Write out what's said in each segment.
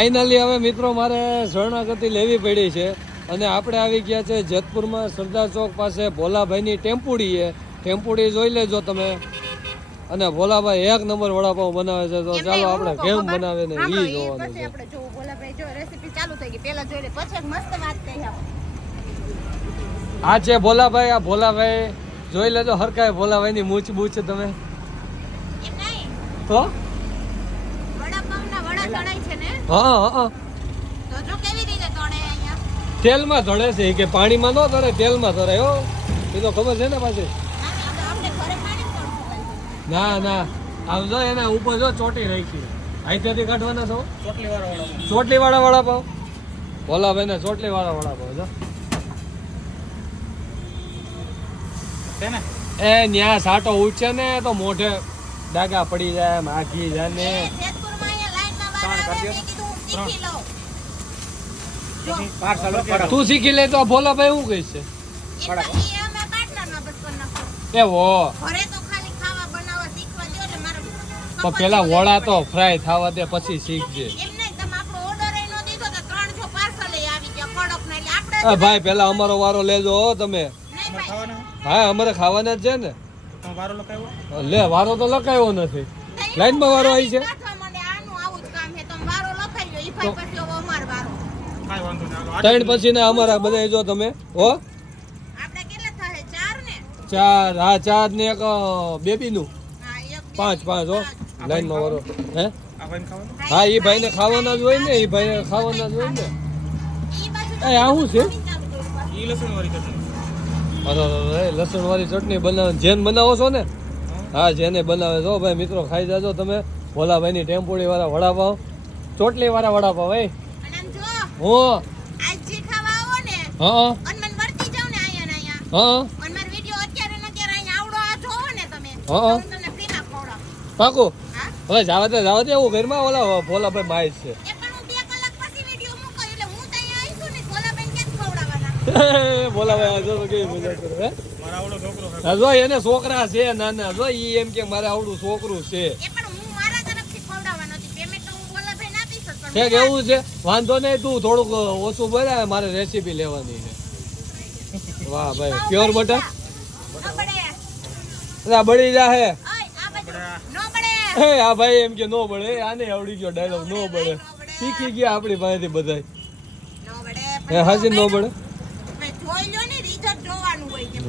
Finally હવે મિત્રો મારે શરણાગતિ લેવી પડી છે અને આપણે આવી ગયા છે જેતપુરમાં સરદાર ચોક પાસે ભોલાભાઈની ટેમ્પુડી છે. ટેમ્પુડી જોઈ લેજો તમે. અને ભોલાભાઈ એક નંબર વડાપાઉં બનાવે છે, તો ચાલો આપણે કેમ બનાવે ને ઈ જોવાનું છે. આપણે જો ભોલાભાઈ જો રેસીપી ચાલુ થઈ ગઈ, પહેલા જોઈ લે પછી મસ્ત વાત કહી આવો. આ છે ભોલાભાઈ. આ ભોલાભાઈ જોઈ લેજો હરકાય ભોલાભાઈની મૂછ બૂછ તમે. એમ નહીં તો વડાપાઉંના વડા તળાય છે ને? હા હા. તો જો કેવી રીતે તળે અહીંયા? તેલમાં તળે છે કે પાણીમાં ન તળે, તેલમાં તળે. હો એ તો ખબર છે ને પાછી. ના ના આમ જો એના ઉપર જો ચોટી રાખી અહીંથી કાઢવાના છો. ચોટલી વાળા વડાપાવ ભોલાભાઈ ને ચોટલી વાળા વડાપાવ જો એ ન્યા સાટો ઉઠશે ને તો મોઢે ડાગા પડી જાય, માખી જાય ને. તું શીખી લે તો ભોલાભાઈ શું કહીશ છે એવો. તો પેલા વડા તો ફ્રાય થવા દે પછી શીખજે. ભાઈ પેલા અમારો વારો લેજો તમે. હા અમારે ખાવાના જ છે ને. લે વારો તો લખાયો નથી, લાઈનમાં વારો આવી છે. ત્રણ પછી ને અમારા બધા જો તમે હો. ચાર. હા ચાર ને એક બેબી નું 5 હો લાઈનમાં વારો. હે હા એ ભાઈ ને ખાવાના જ હોય ને, એ ભાઈ ખાવાના જ હોય ને. એ આ શું છે? અરે લસણ વાળી ચટણી બનાવે જેન બનાવો છો ને? હા જેને બનાવે છો ભાઈ મિત્રો ખાઈ જાજો તમે. ભોલાભાઈ ની ટેમ્પોડી વાળા વડાપાવ, ચોટલી વાળા વડાપાવ. એ હું હા પાકું. હવે જાવા દે એવું ઘરમાં ઓલા ભોલાભાઈ માય છે. ભોલાભાઈ જો કેવી મજા કરે. જો એને છોકરા છે નાના, જો ઈ એમ કે મારે આવડું છોકરું છે. એવું છે વાંધો નહીં, તું થોડુંક ઓછું બનાવે, મારે રેસીપી લેવાની છે. વાહ ભાઈ પ્યોર બટર બળી જાહે. આ ભાઈ એમ કે નો બળે, આને આવડી ગયો ડાયલોગ નો બળે. શીખી ગયા આપણી પાસેથી બધા. હે હાજી નો બળે.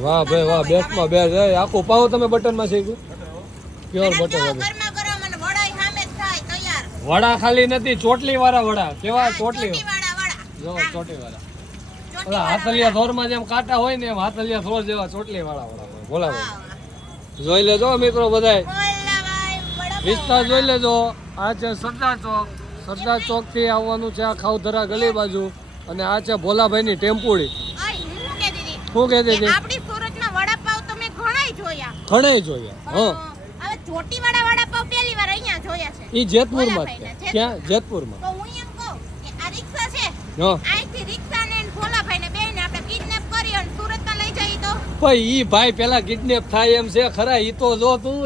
વાહ ભાઈ વાહ બેસ્ટમાં બેસ્ટ. આખું પાવ તમે બટર માં શીખ્યું પ્યોર બટર. વડા ખાલી નથી, ચોટલી વાળા વડા કેવા? ચોટલી જો ચોટલી વાળા હાથલિયા થોર માં જેમ કાંટા હોય ને એમ હાથલિયા થોર જેવા ચોટલી વાળા વડા ભોલાભાઈ જોઈ લેજો મિત્રો બધાય. વિસ્તાર જોઈ લેજો. આ છે સરદાર ચોક. સરદાર ચોક થી આવવાનું છે આ ખાવધરા ગલી બાજુ. અને આ છે ભોલાભાઈ ની ટેમ્પુડી. શું કહેતી હતી? ઘણાય જોયા. હા ચોટીવાળા વડાપાવ પહેલી વાર અહીંયા જોયા છે. ઈ જેતપુરમાં છે. ક્યાં? જેતપુરમાં. તો હું એમ કહું કે આ રિક્ષા છે, હા અહીંથી રિક્ષા ને ભોલાભાઈ ને બેને આપણે કિડનેપ કરી અને સુરતમાં લઈ જઈએ તો ભાઈ ઈ ભાઈ પેલા કિડનેપ થાય એમ છે ખરા? ઈ તો જો તું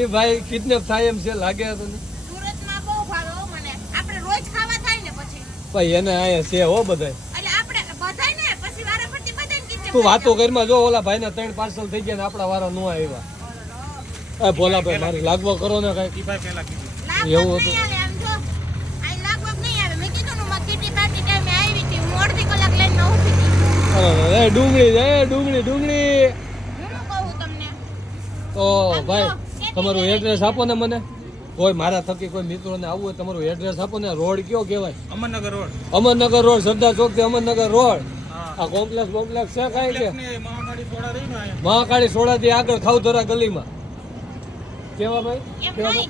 એ ભાઈ કિડનેપ થાય એમ છે લાગે તને? સુરતમાં બહુ ભાવે હો મને. આપણે રોજ ખાવા થાય ને પછી ભાઈ એને આયા છે હો બધાય. એટલે આપણે બધાય ને પછી વારાફરતી બધાને કિડનેપ. તું વાતો કરીમાં જો ઓલા ભાઈ ના 3 પાર્સલ થઈ ગયા ને આપડા વારા નો આવ્યા. એ ભોલાભાઈ મારી લાગવા કરો ને કઈ. એવું હતું. આમ જો આ લાગવા નહીં આવે. મેં કીધું ને માં કિટી પાર્ટી ટાઈમે આવી હતી, હું અડધી કલાક લઈને ઊભી હતી. અરે ડુંગળી હું કહું તમને તો ભાઈ તમારું એડ્રેસ આપો ને મને. કોઈ મારા થકી કોઈ મિત્રોને આવવું હોય તમારું એડ્રેસ આપો ને. રોડ કયો કહેવાય? અમરનગર રોડ સરદાર ચોક થી અમરનગર રોડ. આ કોમ્પ્લેક્સ છે કઈ કે મહાકાળી સોડા થી આગળ ખાવધરા ગલીમાં. કેવા ભાઈ?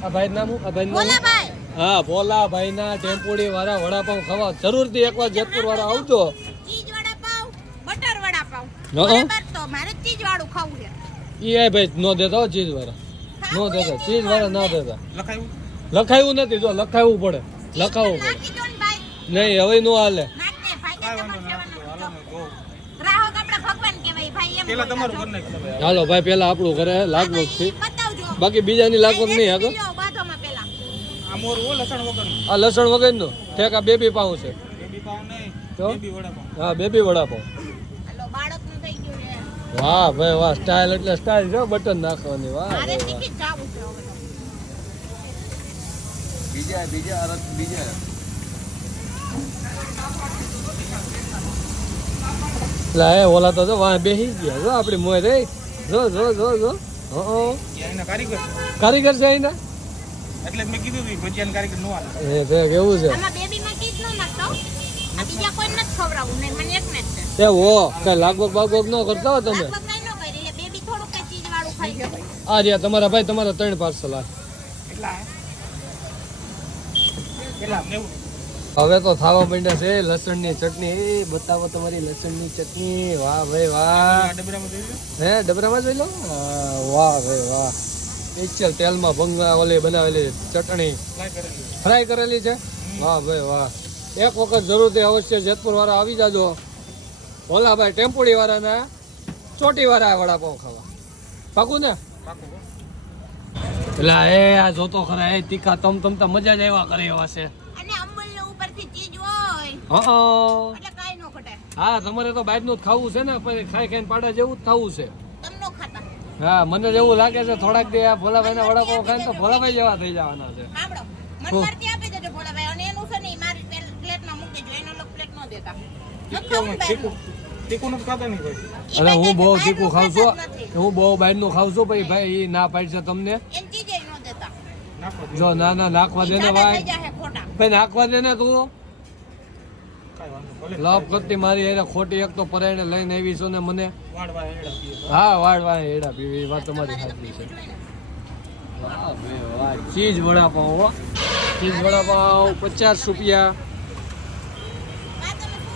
આ ભાઈ નામ આ ભાઈ ભોલાભાઈ. હા ભોલાભાઈ ના ટેમ્પોડી વાળા વડાપાવ ખાવા જરૂરથી એકવાર જેતપુર વાળા આવજો. Cheese vada pav, butter vada pav. નો તો મારે ચીઝ વાળું ખાવું છે. ઈ ભાઈ નો દેતા ચીઝ વાળા નો દેતા. ચીઝ વાળા ના દેતા. લખાયું નથી. જો લખાવું પડે, લખાવું પડે. નહીં હવે નો હાલે. હાલો ભાઈ પેલા આપણું ઘરે લાગવગ છે, બાકી બીજાની લાગવગ નહીં. આગળ આ મોર ઓ લસણ વગર આ લસણ વગરનું ઠેકા બેબી પાઉં છે બેબી પાવ નહીં તો? બેબી વડાપાવ હા બેબી વડાપાઉં. હાલો બાળકનું થઈ ગયું રે વાહ ભાઈ વાહ, સ્ટાઇલ એટલે સ્ટાઇલ છે, બટન નાખવાની. વાહ મારે ભાઈ વાહ. શીખી જ જાવું છે હવે તો. બીજા લા એ ઓલા તો જો વાહ બેહી ગયા જો આપણી મોય રે. જો જો જો જો હો એના કારીગર છે. કારીગર છે એના. એટલે જ મેં કીધું કે ભજીયાના કારીગર નો હાલે એ તે કેવું છે આમાં બેબીમાં ચીજ ન નાખતો આ બીજા કોઈ નથી ખવડાવવું ને મને એકને જ છે તે ઓ કઈ લાગવગ બાગવગ ન કરતા હો તમે. લગભગ કઈ ન કરી એટલે બેબી થોડું કઈ ચીજ વાળું ખાઈ જાય આ રહ્યા તમારા ભાઈ, તમારા 3 પાર્સલ આ. કેટલા કેટલા 90 હવે તો ખાવા માંડ્યા છે લસણની ચટણી. એ બતાવો તમારી લસણની ચટણી. વાહ ભાઈ વાહ. આ ડબરામાં જોઈ લો હે ડબરામાં જોઈ લો. હા, વાહ ભાઈ વાહ. પિક્ચર તેલમાં ભંગા ઓલી બનાવેલી ચટણી ફ્રાય કરેલી ફ્રાય કરેલી છે. વાહ ભાઈ વાહ. એક વખત જરૂરથી અવશ્ય જેતપુર વાળા આવી જાજો. ભોલાભાઈ ટેમ્પોડી વાળાના ચોટી વાળા વડાપાઉં ખાવા. પાકું ને? પાકું હો. એટલે એ આ જોતો ખરા એ તીખા તમ મજા જ આવ્યા કરે એવા છે. અને અંબલનો ઉપરથી ચીજ હોય હા એટલે કાઈ ન ઘટે હા, તમારે તો બહારનું જ ખાવું છે ને, પછી ખાઈ ખાઈને પાડા જેવું જ ખાવું છે. તમનો ખાતા હા, મને જેવું લાગે છે થોડાક દે આ ભોલાભાઈના વડાપાઉં ખાઈને તો ભોલાભાઈ જેવા થઈ જવાના છે. સાંભળો મન મારથી આપી દેજો ભોળાભાઈ અને એનું છે ને ઈ મારી પ્લેટમાં મૂકી દેજો એનો અલગ પ્લેટ ન દેતા તીખું તીખું નથી ખાતા નહીં ભાઈ અને હું બહુ તીખું ખાઉં છું, હું બહુ બહારનું ખાઉં છું, પછી ભાઈ ઈ ના પાડશે તમને. એન ચીજે ન દેતા નાખો જો ના ના નાખવા દે ને જાડા ભાઈ, થઈ જાહે ખોટા ભાઈ નાખવા દે ને તું. કાંઈ વાંધો ભલે લપ કરતી મારી એને ખોટી એક તો પરાયણે લઈને આવી છો ને મને. વાળવા હેડા પીએ હા વાળ એડા પીવી, વાત તમારી સાચી છે. વાહ ભાઈ વાહ. ચીઝ વડાપાઉં હો, ચીઝ વડાપાઉં 50 રૂપિયા,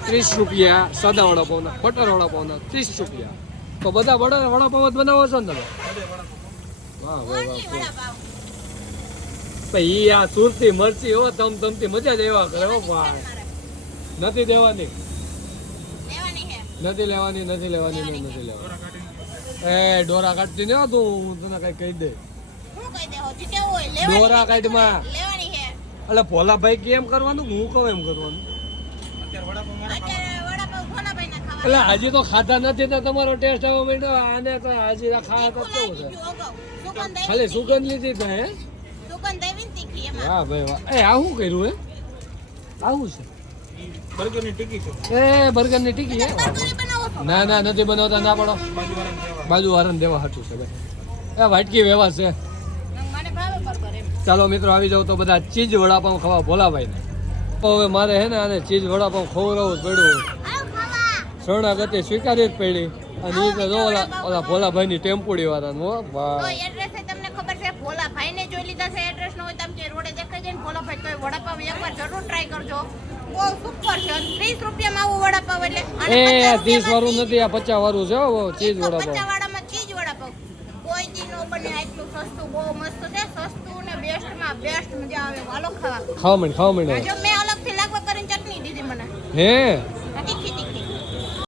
30 રૂપિયા સાદા વડાપાઉંના, બટર વડાપાઉંના 30 રૂપિયા. તો બધા વડાપાઉં જ બનાવો છો ને તમે? વાહ ભાઈ ઓનલી વાહ. વડાપાવ ભાઈ ઈ આ સુરતી મરચી હો, તમથી મજા જ એવા કરે હો ભાઈ. નથી દેવાની, લેવાની હે નથી લેવાની, નથી લેવાની, નથી લેવાની. એ ડોરા કાઢતી ને હો તું, હું તને કઈ કહી દે. હું કહી દે હોજી કેવું હોય લેવાની ડોરા કાઢમાં. લેવાની હે એટલે ભોલાભાઈ કેમ કરવાનું, હું કહું એમ કરવાનું. અત્યારે વડાપાવ મારા અત્યારે વડાપાવ ભોલાભાઈ ના ખાવા એટલે હજી તો ખાધા નથી તો તમારો ટેસ્ટ આવવા માંડ્યો. આને તો હજી ખાવા તો કેવું છે? સુગંધ ખાલી સુગંધ લીધી તો હે. સુગંધ આવી તીખી એમાં વાહ ભાઈ વાહ. એ આવું કર્યું હે, આવું છે બર્ગરની ટિકી છે એ બર્ગર ની ટીકી હે. બર્ગર બનાવો છો ના ના નથી બનાવતા, ના પડો. બાજુવાળાને કહેવા બાજુ વાળાને દેવા હાટું છે ભાઈ. એ વાટકી વ્યવહાર છે. મને ભાવે બર્ગર એમ ચાલો મિત્રો આવી જાવ તો બધા ચીઝ વડાપાઉં ખાવા ભોલાભાઈને. તો હવે મારે હે ને આને ચીઝ વડાપાઉં ખવડાવવું જ પડ્યું. આવ ખાવા શરણાગતિ સ્વીકારી જ પડી. અને એ તો જો ઓલા ભોલાભાઈની ટેમ્પોડી વાળાનું હો તો ભાઈ. એડ્રેસ તમને ખબર છે ભોલાભાઈ ને જોઈ લીધા છે એડ્રેસ નો હોય તમે જે રોડે દેખાય જાય ને ભોલાભાઈ તો વડાપાવ એકવાર જરૂર ટ્રાય કરજો બહુ સુપર છે 30 રૂપિયામાં આવું વડાપાવ એટલે એ 30 વાળું નથી, આ 50 વાળું છે હો ચીઝ વડાપાઉં. 50 વાળામાં ચીઝ વડાપાવ કોઈ દી નો બને આટલું સસ્તું બહુ મસ્ત છે સસ્તું ને બેસ્ટ માં બેસ્ટ મજા આવે હાલો ખાવા ખાવા માંડ. જો મેં અલગથી લાગવા કરીને ચટણી દીધી મને હે